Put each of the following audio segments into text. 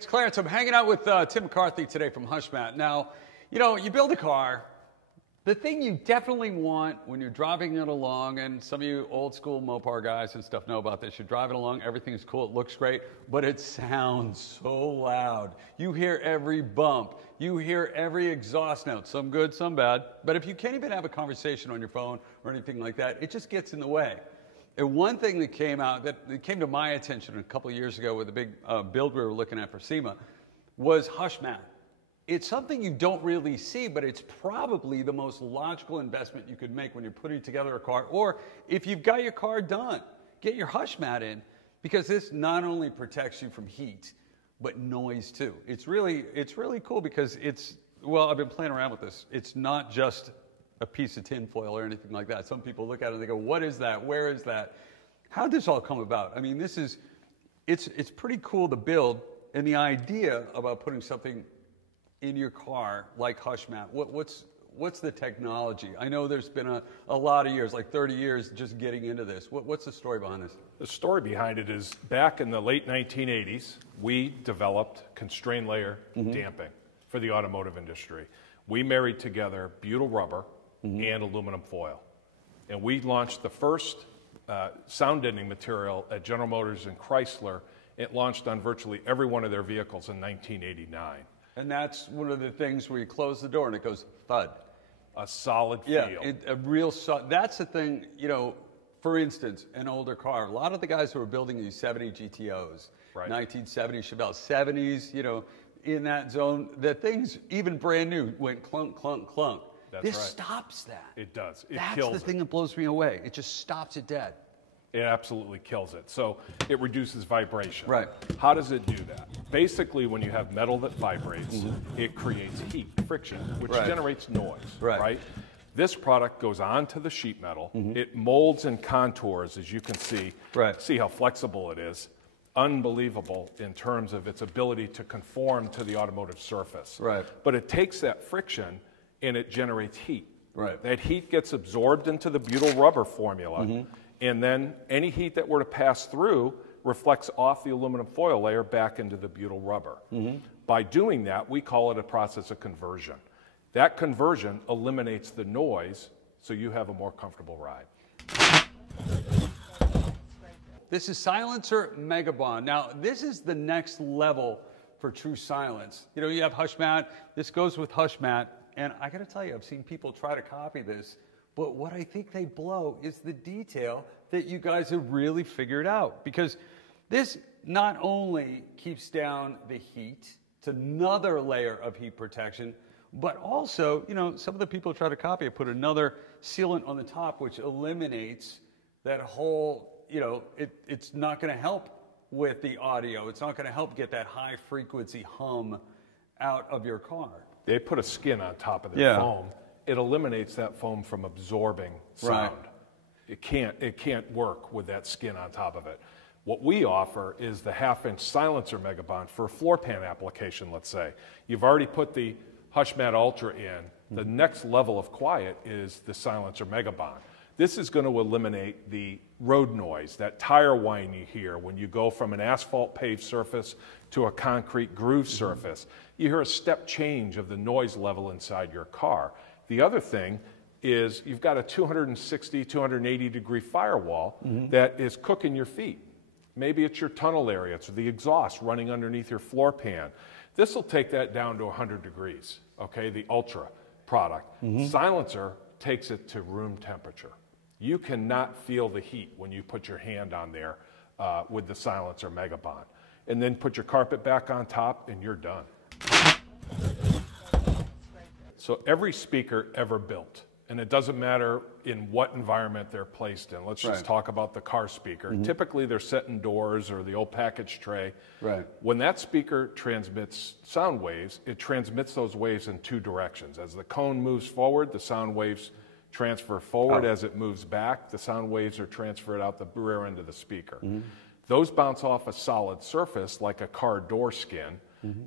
It's Clarence. I'm hanging out with Tim McCarthy today from HushMat. Now, you build a car. The thing you definitely want when you're driving it along, and some of you old school Mopar guys and stuff know about this, you're driving along, everything's cool, it looks great, but it sounds so loud. You hear every bump. You hear every exhaust note, some good, some bad. But if you can't even have a conversation on your phone or anything like that, it just gets in the way. And one thing that came to my attention a couple of years ago with a big build we were looking at for SEMA was HushMat. It's something you don't really see, but it's probably the most logical investment you could make when you're putting together a car, or if you've got your car done, get your HushMat in, because this not only protects you from heat, but noise too. It's really cool because I've been playing around with this. It's not just a piece of tin foil or anything like that. Some people look at it and they go, what is that? Where is that? How did this all come about? I mean, it's pretty cool to build, and the idea about putting something in your car like HushMat, what's the technology? I know there's been a lot of years, like 30 years, just getting into this. What's the story behind this? The story behind it is back in the late 1980s, we developed constrained layer damping for the automotive industry. We married together butyl rubber and aluminum foil. And we launched the first sound deadening material at General Motors and Chrysler. It launched on virtually every one of their vehicles in 1989. And that's one of the things where you close the door and it goes thud. A solid feel. Yeah, a real solid. That's the thing, for instance, an older car. A lot of the guys who were building these 70 GTOs, right. 1970 Chevelle 70s, in that zone, the things, even brand new, went clunk, clunk, clunk. This stops that. It does. It That's kills the thing that blows me away. It just stops it dead. It absolutely kills it. So it reduces vibration. Right. How does it do that? Basically, when you have metal that vibrates, it creates heat, friction, which generates noise, right? This product goes onto the sheet metal. It molds and contours, as you can see. Right. See how flexible it is. Unbelievable in terms of its ability to conform to the automotive surface. Right. But it takes that friction and it generates heat. Right. That heat gets absorbed into the butyl rubber formula, and then any heat that were to pass through reflects off the aluminum foil layer back into the butyl rubber. By doing that, we call it a process of conversion. That conversion eliminates the noise, so you have a more comfortable ride. This is Silencer Megabond. Now, this is the next level for true silence. You have HushMat. This goes with HushMat. And I got to tell you, I've seen people try to copy this, but what I think they blow is the detail that you guys have really figured out. Because this not only keeps down the heat, it's another layer of heat protection, but also, some of the people try to copy it, put another sealant on the top, which eliminates that whole, it's not going to help with the audio. It's not going to help get that high frequency hum out of your car. They put a skin on top of the foam. It eliminates that foam from absorbing sound. It can't work with that skin on top of it. What we offer is the half-inch silencer Megabond for a floor pan application, let's say. You've already put the HushMat Ultra in. The next level of quiet is the silencer Megabond. This is going to eliminate the road noise, that tire whine you hear when you go from an asphalt paved surface to a concrete groove surface. You hear a step change of the noise level inside your car. The other thing is you've got a 260, 280 degree firewall that is cooking your feet. Maybe it's your tunnel area, it's the exhaust running underneath your floor pan. This will take that down to 100 degrees, okay, the Ultra product. Silencer takes it to room temperature. You cannot feel the heat when you put your hand on there with the Silencer Megabond. And then put your carpet back on top and you're done. So every speaker ever built, and it doesn't matter in what environment they're placed in. Let's just talk about the car speaker. Typically they're set indoors or the old package tray. When that speaker transmits sound waves, it transmits those waves in two directions. As the cone moves forward, the sound waves transfer forward. As it moves back, the sound waves are transferred out the rear end of the speaker. Those bounce off a solid surface like a car door skin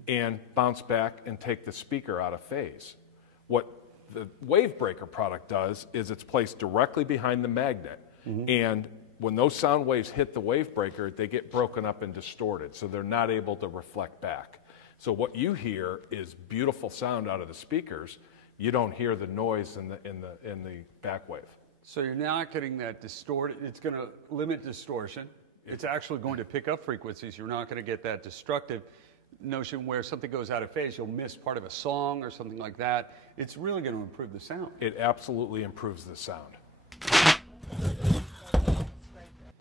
and bounce back and take the speaker out of phase. What the wave breaker product does is it's placed directly behind the magnet, and when those sound waves hit the wave breaker, they get broken up and distorted, so they're not able to reflect back. So what you hear is beautiful sound out of the speakers. You don't hear the noise in the back wave. So you're not getting that distorted. It's going to limit distortion. It's actually going to pick up frequencies. You're not going to get that destructive notion where something goes out of phase. You'll miss part of a song or something like that. It's really going to improve the sound. It absolutely improves the sound.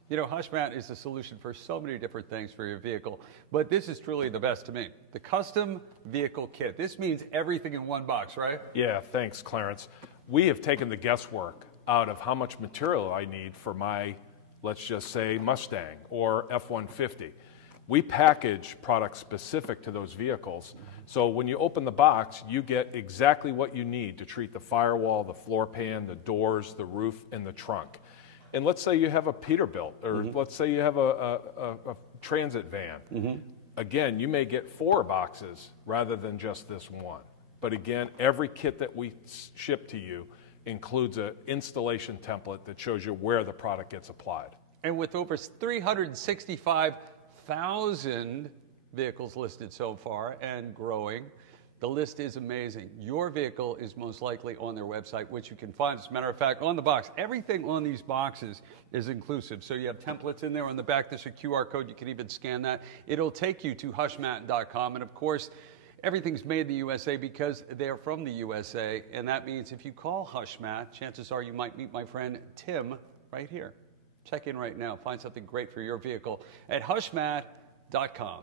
You know, HushMat is a solution for so many different things for your vehicle, but this is truly the best to me. The custom vehicle kit. This means everything in one box, right? Yeah, thanks, Clarence. We have taken the guesswork out of how much material I need for my, let's just say, Mustang or F-150. We package products specific to those vehicles. So when you open the box, you get exactly what you need to treat the firewall, the floor pan, the doors, the roof, and the trunk. And let's say you have a Peterbilt, or let's say you have a transit van. Again, you may get 4 boxes rather than just this one. But again, every kit that we ship to you includes an installation template that shows you where the product gets applied. And with over 365,000 vehicles listed so far and growing, the list is amazing. Your vehicle is most likely on their website, which you can find, as a matter of fact, on the box. Everything on these boxes is inclusive. So you have templates in there on the back. There's a QR code. You can even scan that. It'll take you to HushMat.com. And of course, everything's made in the USA because they're from the USA. And that means if you call HushMat, chances are you might meet my friend Tim right here. Check in right now. Find something great for your vehicle at HushMat.com.